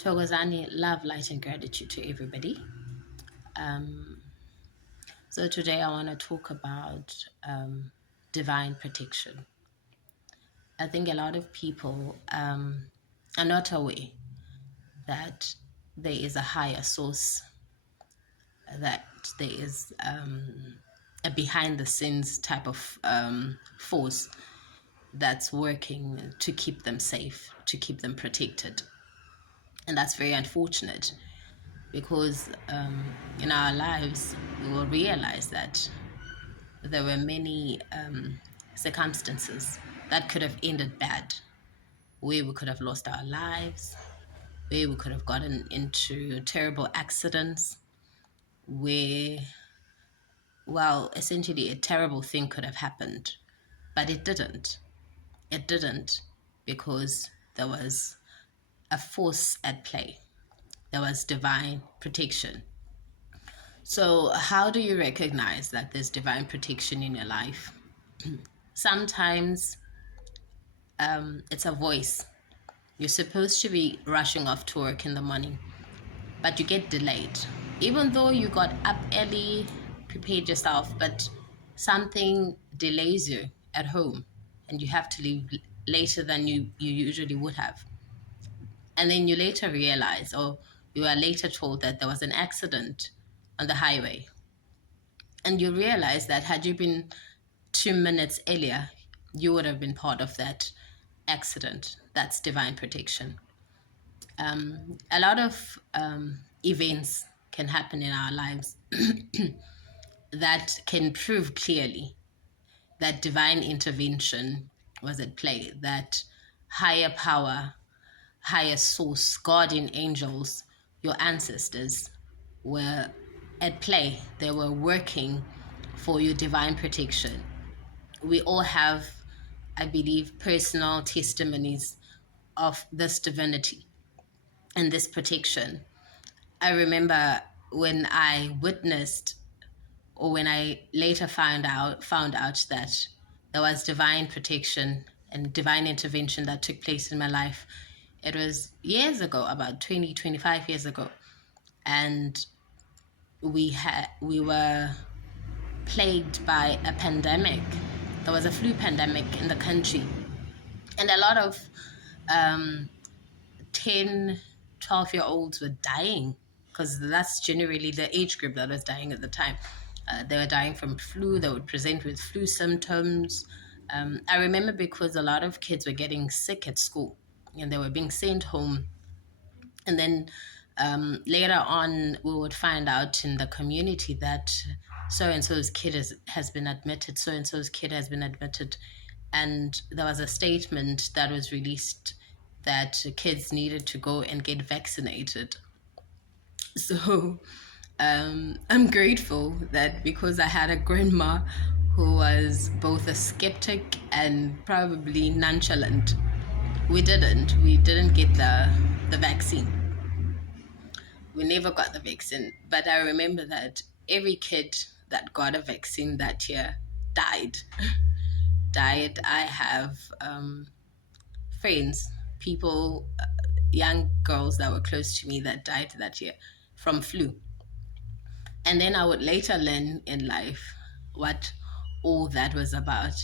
Togozani, love, light, and gratitude to everybody. So today I want to talk about divine protection. I think a lot of people are not aware that there is a higher source, that there is a behind the scenes type of force that's working to keep them safe, to keep them protected. And that's very unfortunate because in our lives we will realize that there were many circumstances that could have ended bad, where we could have lost our lives, where we could have gotten into terrible accidents, where, well, essentially a terrible thing could have happened. But it didn't. It didn't because there was a force at play. There was divine protection. So, how do you recognize that there's divine protection in your life? Sometimes it's a voice. You're supposed to be rushing off to work in the morning, but you get delayed. Even though you got up early, prepared yourself, but something delays you at home and you have to leave later than you usually would have. And then you later realize, or you are later told that there was an accident on the highway. And you realize that had you been 2 minutes earlier, you would have been part of that accident. That's divine protection. A lot of events can happen in our lives that can prove clearly that divine intervention was at play, that higher power, higher source, guardian angels, your ancestors were at play. They were working for your divine protection. We all have, I believe, personal testimonies of this divinity and this protection. I remember when I witnessed, or when I later found out that there was divine protection and divine intervention that took place in my life. It was years ago, about 25 years ago. And we were plagued by a pandemic. There was a flu pandemic in the country. And a lot of 10, 12-year-olds were dying, because that's generally the age group that was dying at the time. They were dying from flu. They would present with flu symptoms. I remember because a lot of kids were getting sick at school and they were being sent home. And then later on, we would find out in the community that so-and-so's kid has been admitted, so-and-so's kid has been admitted. And there was a statement that was released that kids needed to go and get vaccinated. So I'm grateful that because I had a grandma who was both a skeptic and probably nonchalant, we didn't get the vaccine. We never got the vaccine. But I remember that every kid that got a vaccine that year died. I have friends, people, young girls that were close to me that died that year from flu. And then I would later learn in life what all that was about.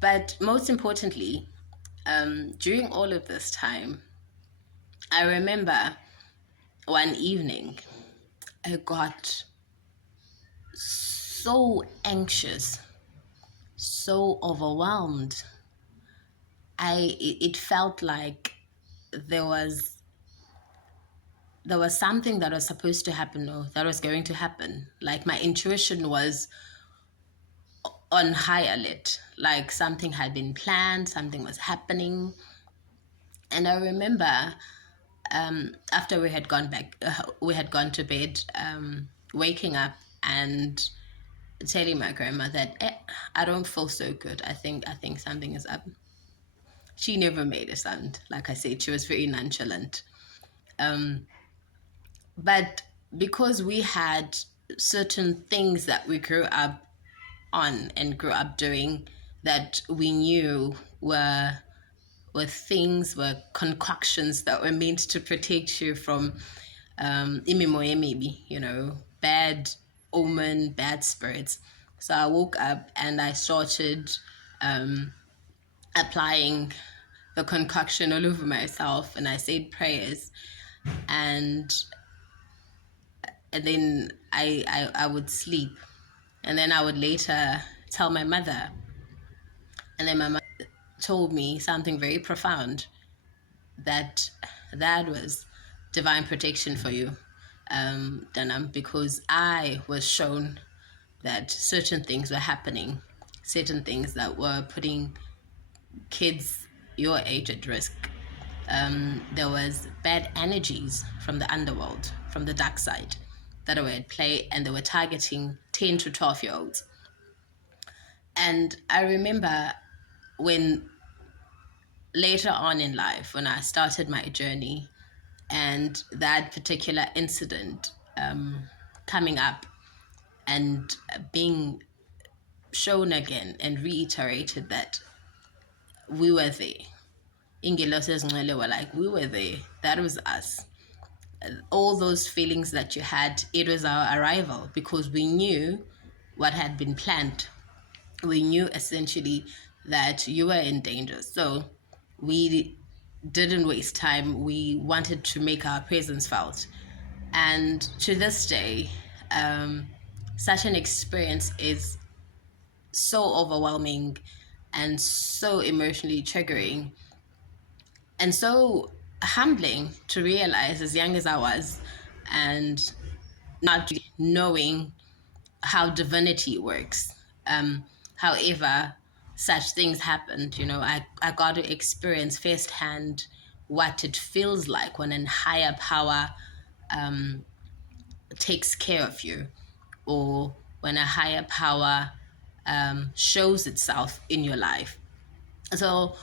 But most importantly, during all of this time, I remember one evening I got so anxious, so overwhelmed. It felt like there was something that was supposed to happen, or that was going to happen. Like my intuition was on high alert, like something had been planned, something was happening. And I remember after we had gone to bed, waking up and telling my grandma that I don't feel so good. I think something is up. She never made a sound. Like I said, she was very nonchalant. But because we had certain things that we grew up on and grew up doing that we knew were things, were concoctions that were meant to protect you from imimoye, maybe, bad omen, bad spirits. So I woke up and I started applying the concoction all over myself, and I said prayers, and then I would sleep, and then I would later tell my mother, and then my mother told me something very profound, that was divine protection for you, Danam, because I was shown that certain things were happening, certain things that were putting kids your age at risk. There was bad energies from the underworld, from the dark side, that were at play, and they were targeting 10 to 12-year-olds. And I remember when later on in life, when I started my journey, and that particular incident coming up and being shown again and reiterated that we were there. Ingelosi were like, we were there. That was us. All those feelings that you had, it was our arrival, because we knew what had been planned. We knew essentially that you were in danger. So we didn't waste time. We wanted to make our presence felt. And to this day, such an experience is so overwhelming and so emotionally triggering and so humbling to realize, as young as I was, and not really knowing how divinity works. However, such things happened. I got to experience firsthand what it feels like when a higher power takes care of you, or when a higher power shows itself in your life. So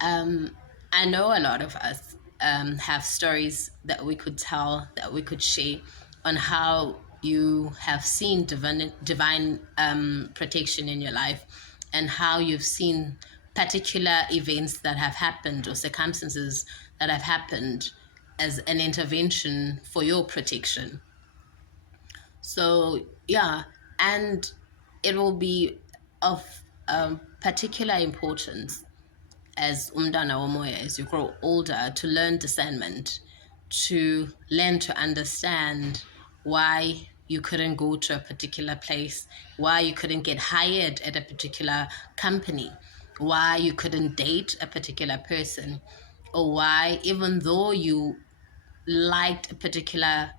I know a lot of us have stories that we could tell, that we could share, on how you have seen divine protection in your life, and how you've seen particular events that have happened, or circumstances that have happened, as an intervention for your protection. So yeah, and it will be of particular importance as umdana womoya, as you grow older, to learn discernment, to learn to understand why you couldn't go to a particular place, why you couldn't get hired at a particular company, why you couldn't date a particular person, or why, even though you liked a particular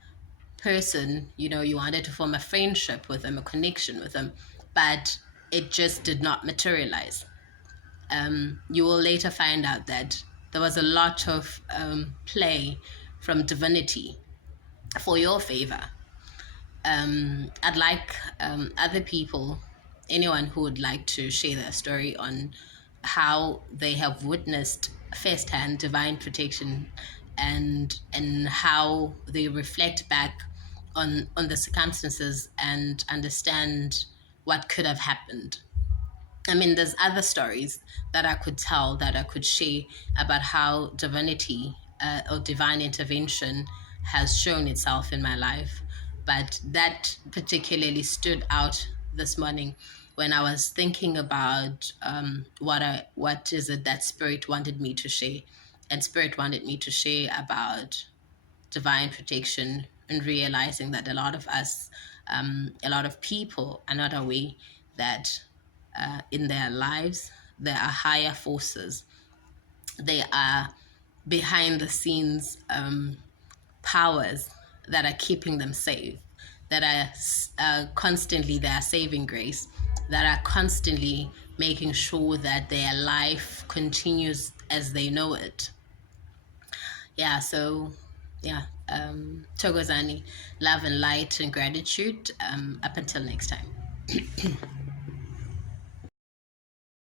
person, you wanted to form a friendship with them, a connection with them, but it just did not materialize. You will later find out that there was a lot of play from divinity for your favor. I'd like other people, anyone who would like to share their story on how they have witnessed firsthand divine protection, and how they reflect back on the circumstances and understand what could have happened. I mean, there's other stories that I could tell, that I could share, about how divinity or divine intervention has shown itself in my life. But that particularly stood out this morning when I was thinking about what is it that Spirit wanted me to share. And Spirit wanted me to share about divine protection, and realizing that a lot of us, a lot of people are not aware that in their lives there are higher forces. They are behind the scenes powers that are keeping them safe, that are constantly their saving grace, that are constantly making sure that their life continues as they know it. Yeah, so yeah, Togozani, love and light and gratitude. Up until next time.